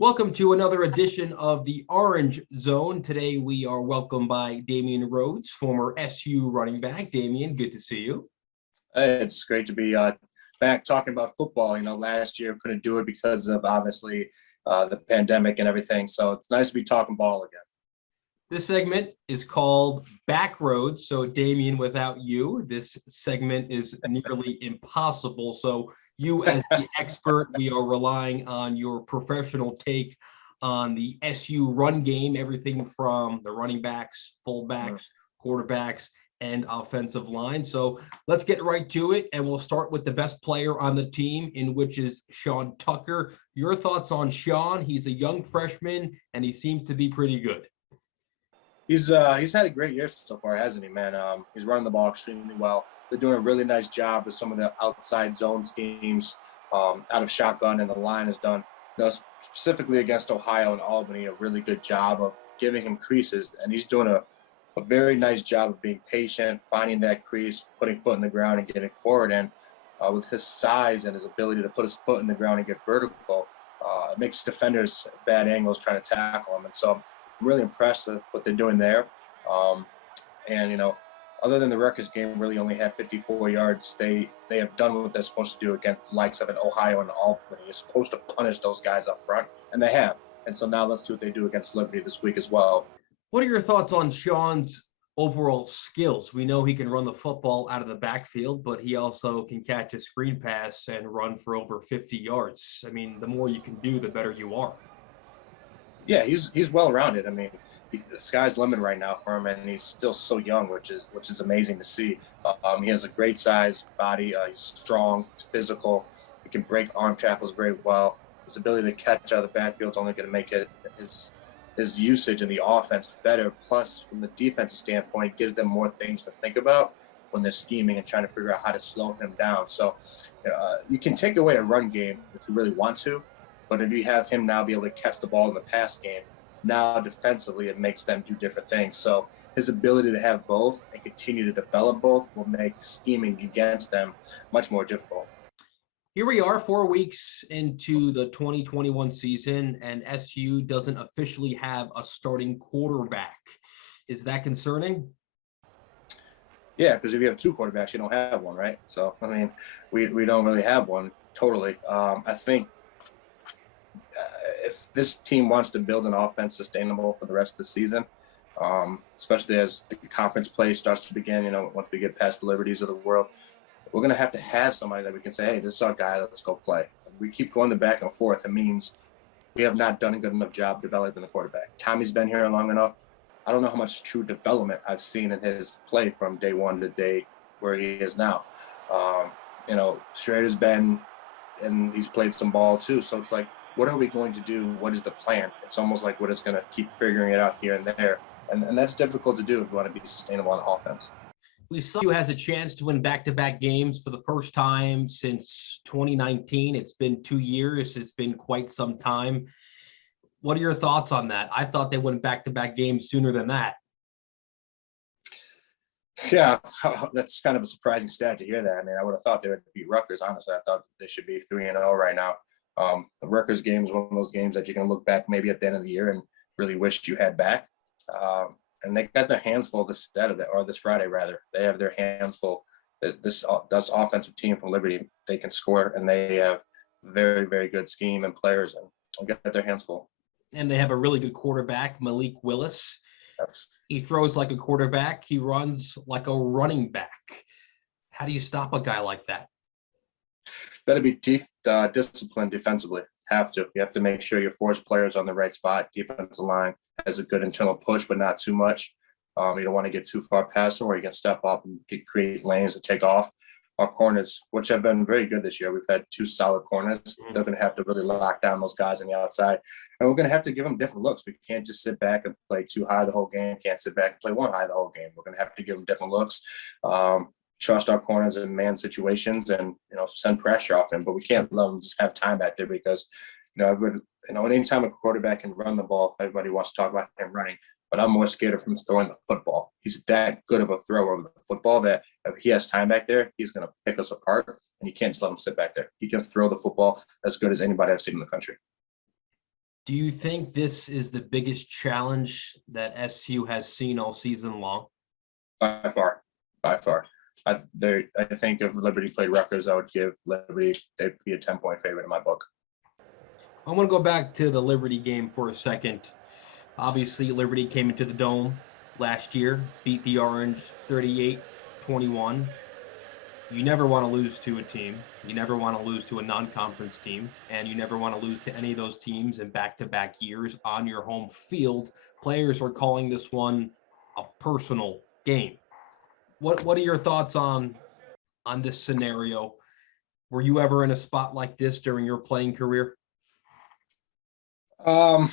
Welcome to another edition of the Orange Zone. Today we are welcomed by Damian Rhodes, former SU running back. Damian, good to see you. Hey, it's great to be back talking about football. Last year couldn't do it because of obviously the pandemic and everything. So it's nice to be talking ball again. This segment is called Back Roads. So, Damian, without you, this segment is nearly impossible. So, you, as the expert, we are relying on your professional take on the SU run game, everything from the running backs, fullbacks, quarterbacks, and offensive line. So, let's get right to it. And we'll start with the best player on the team, in which is Sean Tucker. Your thoughts on Sean? He's a young freshman, and he seems to be pretty good. He's had a great year so far, hasn't he, man? He's running the ball extremely well. They're doing a really nice job with some of the outside zone schemes out of shotgun, and the line has done, specifically against Ohio and Albany, a really good job of giving him creases, and he's doing a very nice job of being patient, finding that crease, putting foot in the ground, and getting forward. And with his size and his ability to put his foot in the ground and get vertical, it makes defenders bad angles trying to tackle him. And so I'm really impressed with what they're doing there. Other than the Rutgers game, really only had 54 yards. They have done what they're supposed to do against the likes of an Ohio and Albany. You're supposed to punish those guys up front, and they have. And so now let's see what they do against Liberty this week as well. What are your thoughts on Sean's overall skills? We know he can run the football out of the backfield, but he also can catch a screen pass and run for over 50 yards. I mean, the more you can do, the better you are. Yeah, he's well-rounded. I mean, the sky's the limit right now for him, and he's still so young, which is amazing to see. He has a great size body. He's strong. He's physical. He can break arm tackles very well. His ability to catch out of the backfield is only going to make his usage in the offense better. Plus, from the defensive standpoint, it gives them more things to think about when they're scheming and trying to figure out how to slow him down. So you can take away a run game if you really want to, but if you have him now be able to catch the ball in the pass game, now defensively it makes them do different things. So his ability to have both and continue to develop both will make scheming against them much more difficult. Here we are 4 weeks into the 2021 season, and SU doesn't officially have a starting quarterback. Is that concerning? Yeah, because if you have two quarterbacks, you don't have one, right? So, I mean, we don't really have one totally. I think if this team wants to build an offense sustainable for the rest of the season, especially as the conference play starts to begin, once we get past the Liberties of the world, we're going to have somebody that we can say, hey, this is our guy, let's go play. If we keep going the back and forth, it means we have not done a good enough job developing the quarterback. Tommy's been here long enough. I don't know how much true development I've seen in his play from day one to day where he is now. Schrader's been, and he's played some ball too. So it's like, what are we going to do? What is the plan? It's almost like we're just going to keep figuring it out here and there. And that's difficult to do if you want to be sustainable on offense. We saw you has a chance to win back-to-back games for the first time since 2019. It's been 2 years. It's been quite some time. What are your thoughts on that? I thought they went back-to-back games sooner than that. Yeah, that's kind of a surprising stat to hear that. I mean, I would have thought they would beat Rutgers. Honestly, I thought they should be 3-0 right now. The Rutgers game is one of those games that you can look back maybe at the end of the year and really wish you had back. And they got their hands full this Saturday, or this Friday rather. They have their hands full. This offensive team from Liberty, they can score, and they have very, very good scheme and players, and they'll get their hands full. And they have a really good quarterback, Malik Willis. Yes. He throws like a quarterback. He runs like a running back. How do you stop a guy like that? Better be disciplined defensively. You have to make sure your force players on the right spot. Defensive line has a good internal push, but not too much. You don't want to get too far past them, or you can step up and create lanes to take off. Our corners, which have been very good this year, we've had two solid corners. They're going to have to really lock down those guys on the outside, and we're going to have to give them different looks. We can't just sit back and play too high the whole game. Can't sit back and play one high the whole game. We're going to have to give them different looks. Trust our corners in man situations, and send pressure off them. But we can't let them just have time back there, because anytime a quarterback can run the ball, everybody wants to talk about him running. But I'm more scared of him throwing the football. He's that good of a thrower of the football that if he has time back there, he's going to pick us apart, and you can't just let him sit back there. He can throw the football as good as anybody I've seen in the country. Do you think this is the biggest challenge that SU has seen all season long? By far, by far. I think if Liberty played Rutgers, I would give Liberty, they'd be a 10-point favorite in my book. I want to go back to the Liberty game for a second. Obviously, Liberty came into the Dome last year, beat the Orange 38-21. You never want to lose to a team. You never want to lose to a non-conference team, and you never want to lose to any of those teams in back-to-back years on your home field. Players are calling this one a personal game. What are your thoughts on this scenario? Were you ever in a spot like this during your playing career? I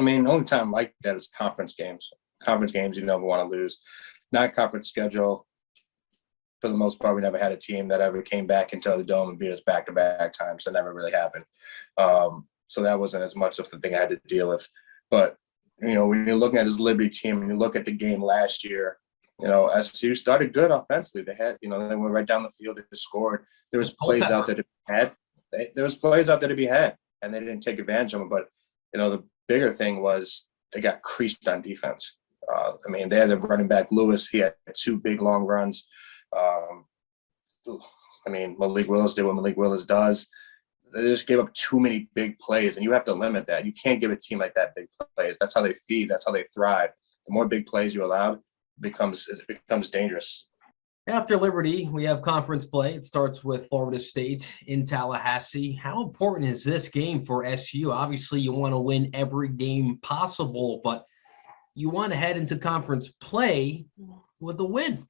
mean, the only time like that is conference games. Conference games, you never want to lose. Non-conference schedule, for the most part, we never had a team that ever came back into the Dome and beat us back-to-back times. That never really happened. So that wasn't as much of the thing I had to deal with. But, you know, when you're looking at this Liberty team and you look at the game last year, you know, SU started good offensively. They had, you know, they went right down the field, they scored. There was plays out there to be had. There was plays out there to be had, and they didn't take advantage of them. But, you know, the bigger thing was they got creased on defense. I mean, they had the running back Lewis. He had 2 big long runs. I mean, Malik Willis did what Malik Willis does. They just gave up too many big plays, and you have to limit that. You can't give a team like that big plays. That's how they feed. That's how they thrive. The more big plays you allow, it becomes dangerous. After Liberty, we have conference play. It starts with Florida State in Tallahassee. How important is this game for SU? Obviously, you want to win every game possible, but you want to head into conference play with a win.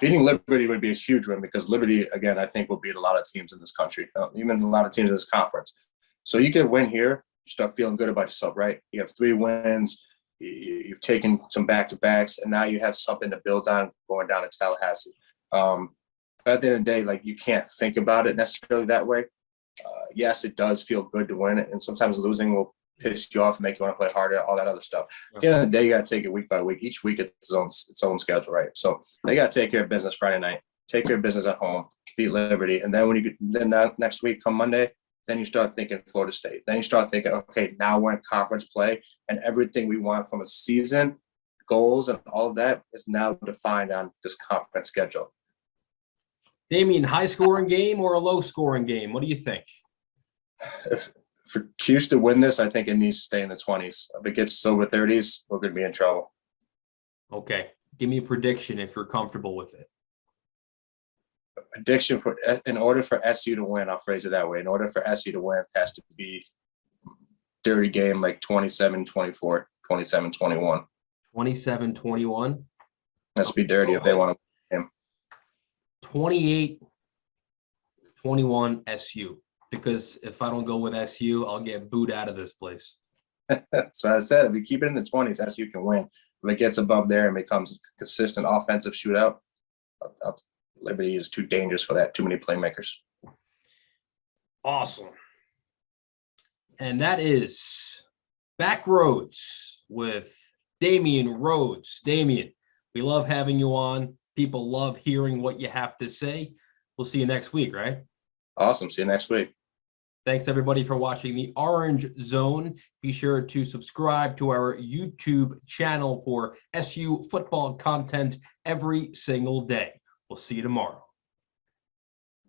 Beating Liberty would be a huge win because Liberty, again, I think will beat a lot of teams in this country, even a lot of teams in this conference. So you get a win here, you start feeling good about yourself, right? You have 3 wins, you've taken some back-to-backs, and now you have something to build on going down to Tallahassee. But at the end of the day, like, you can't think about it necessarily that way. Yes, it does feel good to win, and sometimes losing will piss you off, make you want to play harder, all that other stuff. At the end of the day, you got to take it week by week. Each week it's its own schedule, right? So they got to take care of business Friday night, take care of business at home, beat Liberty, and then next week, come Monday, then you start thinking Florida State. Then you start thinking, okay, now we're in conference play, and everything we want from a season, goals, and all of that is now defined on this conference schedule. Damien, high-scoring game or a low-scoring game? What do you think? For Cuse to win this, I think it needs to stay in the 20s. If it gets over 30s, we're going to be in trouble. Okay. Give me a prediction if you're comfortable with it. Prediction in order for SU to win, I'll phrase it that way. In order for SU to win, it has to be dirty game like 27-24, 27-21. 27-21? Has to be dirty if they want to win. 28-21 SU. Because if I don't go with SU, I'll get booed out of this place. So as I said, if you keep it in the 20s, SU can win. If it gets above there and becomes a consistent offensive shootout, Liberty is too dangerous for that. Too many playmakers. Awesome. And that is Back Rhodes with Damien Rhodes. Damien, we love having you on. People love hearing what you have to say. We'll see you next week, right? Awesome. See you next week. Thanks, everybody, for watching the Orange Zone. Be sure to subscribe to our YouTube channel for SU football content every single day. We'll see you tomorrow.